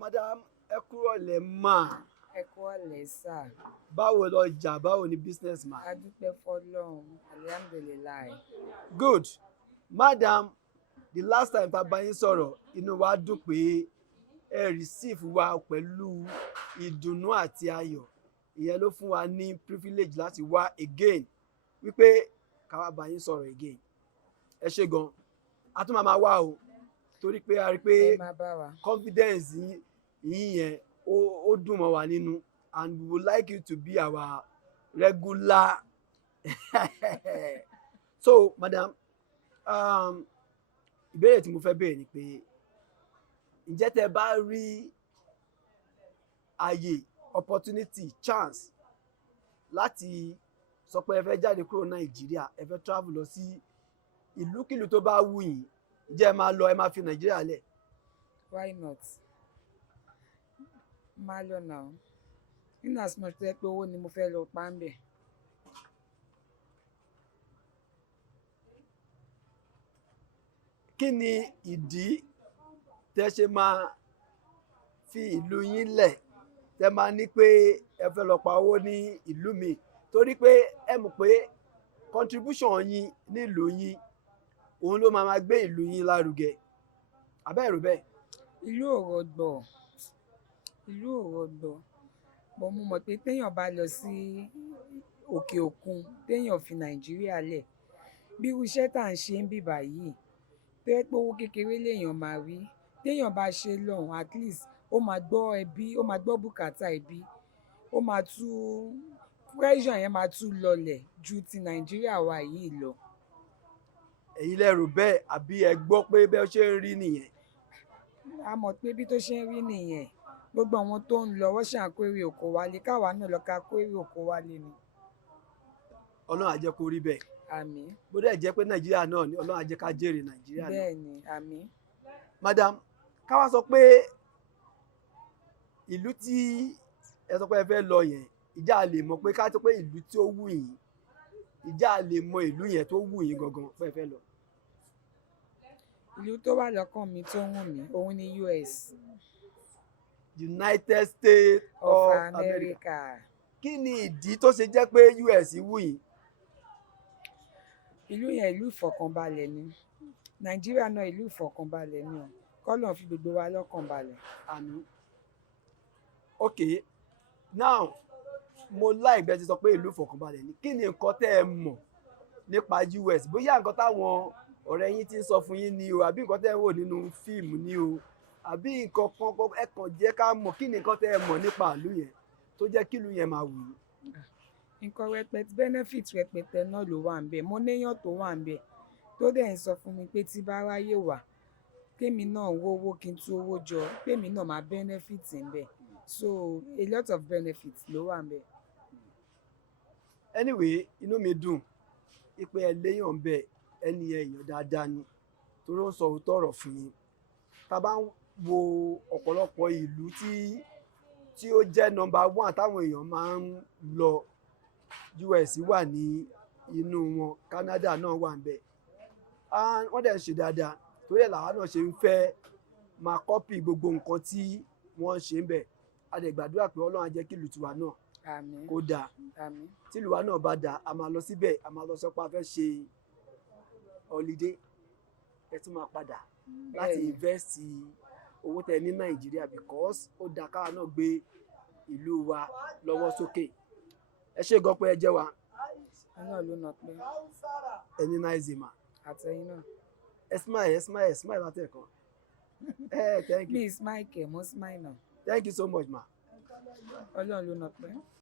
Madam, ẹ kúrọ̀lẹ́ mà. Ẹ kúrọ̀lẹ́ sà. Báwo lọjà, báwo ni business ma? A dúpẹ́ f'Ọlọ́run, alhamdulilayi. Good. Madam, the last time tá bá yín sọ̀rọ̀, inú wa dùn pé ẹ receive wa pẹ̀lú ìdùnnú àti ayọ̀. Ìyẹn ló fún wa ní privilege láti wá again wípé ká wá bá yín sọ̀rọ̀ again. Ẹ ṣé gan. A tún máa wá o torí pé a rí pé confidence yín yẹn ó dùn mọ́ wa nínú, and we would like you to be our regular so madam, ìbéèrè tí mo fẹ́ béèrè ni pé ǹjẹ́ tẹ́ bá rí àyè, opportunity, chance láti sọ pé ẹ fẹ́ jáde kúrò Nàìjíríà, ẹ fẹ́ travel lọ sí ìlúkìlú tó bá wù yín, ǹjẹ́ ẹ máa lọ, ẹ máa fi Nàìjíríà lẹ̀? Why not? Máa lọ now. In as much tó yẹ pé owó ni mo fẹ́ lọ pa ń bẹ̀. Kí ni ìdí tẹ́ ṣe máa fi ìlú yín lẹ̀, tẹ́ máa ní pé ẹ fẹ́ lọ pa owó ní ìlú mi? Torí pé ẹ mọ̀ pé contribution yín nílùú yín òun ló máa gbé ìlú yín lárugẹ. Àbẹ́ rò bẹ́ẹ̀? Ìlú ò rọgbọ̀, ìlú ò rọgbọ̀. Mo mọ̀ pé téèyàn bá lọ sí òkè òkun, téèyàn fi Nàìjíríà lẹ̀, bí irú iṣẹ́ tá à ń ṣe ń bì báyìí, tó yẹ pé owó kékeré léèyàn máa rí, téèyàn bá ṣe lọ́hùn, at least ó máa gbọ́ ẹbí, ó máa gbọ́ bùkátà ẹbí, ó máa tún pressure yẹn máa tún lọlẹ̀ ju ti Nàìjíríà wa yìí lọ. Ẹ̀yin lẹ rò bẹ́ẹ̀ àbí ẹ gbọ́ pé bẹ́ẹ̀ ṣe ń rí nìyẹn? A mọ̀ pé bí tó ṣe ń rí nìyẹn, gbogbo àwọn tó ń lọ wọ́n ṣàn kó èrè oko wálé, káwa náà lọ ká kó èrè oko wálé ni. Ọlọ́run á jẹ́ kó rí bẹ́ẹ̀. Àmín. Bó dẹ̀ jẹ́ pé Nàìjíríà náà ni, Ọlọ́run á jẹ́ ká jèrè Nàìjíríà náà. Bẹ́ẹ̀ni, àmín. Madam, ká wá sọ pé ìlú tí ẹ sọ pé ẹ fẹ́ lọ yẹn, ìjà lè mọ̀ pé ká tó pé ìlú tí ó wù yín, ìjà lè mọ ìlú yẹn tó wù yín gangan pé ẹ fẹ́ lọ. Ìlú tó wà lọ́kàn mi tó wù mí, òun ni US. United States of America. Kí ni ìdí tó ṣe jẹ́ pé US wù yín? Ìlú yẹn ìlú ìfọ̀kànbalẹ̀ ni. Nàìjíríà náà ìlú ìfọ̀kànbalẹ̀ ni o. K'Ọlọ́run fi gbogbo wa lọ́kàn balẹ̀. Àmín. Okay, now mo like bẹ́ẹ̀ ti sọ pé ìlú ìfọ̀kànbalẹ̀ ni. Kí ni nǹkan tẹ́ ẹ mọ̀ nípa US? Bóyá nǹkan táwọn ọ̀rẹ́ yín ti ń sọ fún yín ni o, àbí nǹkan tẹ́ ẹ wò nínú fíìmù ni o, àbí nǹkan kan ẹ kàn jẹ́ ká mọ̀. Kí ni nǹkan tẹ́ ẹ mọ̀ nípa ìlú yẹn tó jẹ́ kí ìlú yẹn máa wù yín? Nǹkan rẹpẹtẹ, benefit rẹpẹtẹ náà ló wà ń bẹ̀. Mo néyàn tó wà ń bẹ̀ tó dẹ̀ ń sọ fún mi pé tí bá ráyè wà, kémi náà wówó kí n tú owó jọ, kémi náà máa benefit ń bẹ̀. So a lot of benefits ló wà ń bẹ̀. Anyway, inú mi dùn pé ẹ léyàn ń bẹ̀, ẹni èèyàn dáadáa ni torí ó ń sọ òótọ́ ọ̀rọ̀ fún yín. Tá bá ń wo ọ̀pọ̀lọpọ̀ ìlú tí ó jẹ́ number one táwọn èèyàn máa ń lọ, US wà ní inú wọn, Canada náà wà ń bẹ̀, wọ́n dẹ̀ ń ṣe dáadáa torí ẹ̀ làwa náà ṣe ń fẹ́ máa copy gbogbo nǹkan tí wọ́n ń ṣe ń bẹ̀. A dẹ̀ gbàdúrà pé Ọlọ́run á jẹ́ kí ìlú tiwa náà kó dáa. Tí ìlú wa náà bá dáa, a máa lọ síbẹ̀, a máa lọ sọ pé a fẹ́ ṣe holiday, ẹ tún máa padà láti invest owó tẹ ní Nàìjíríà, because ó dáa káwa náà gbé ìlú wa lọ́wọ́ sókè. Ẹ ṣé gan pé ẹ jẹ́ wa. Náà ló nà pé. Ẹni nice ma. Àtẹ̀yìn náà. Ẹ smile láti ẹ̀kan. Thank you. Mi smile kẹ̀, mo smile náà. Thank you so much ma. Ọlọ́run ló nà pé.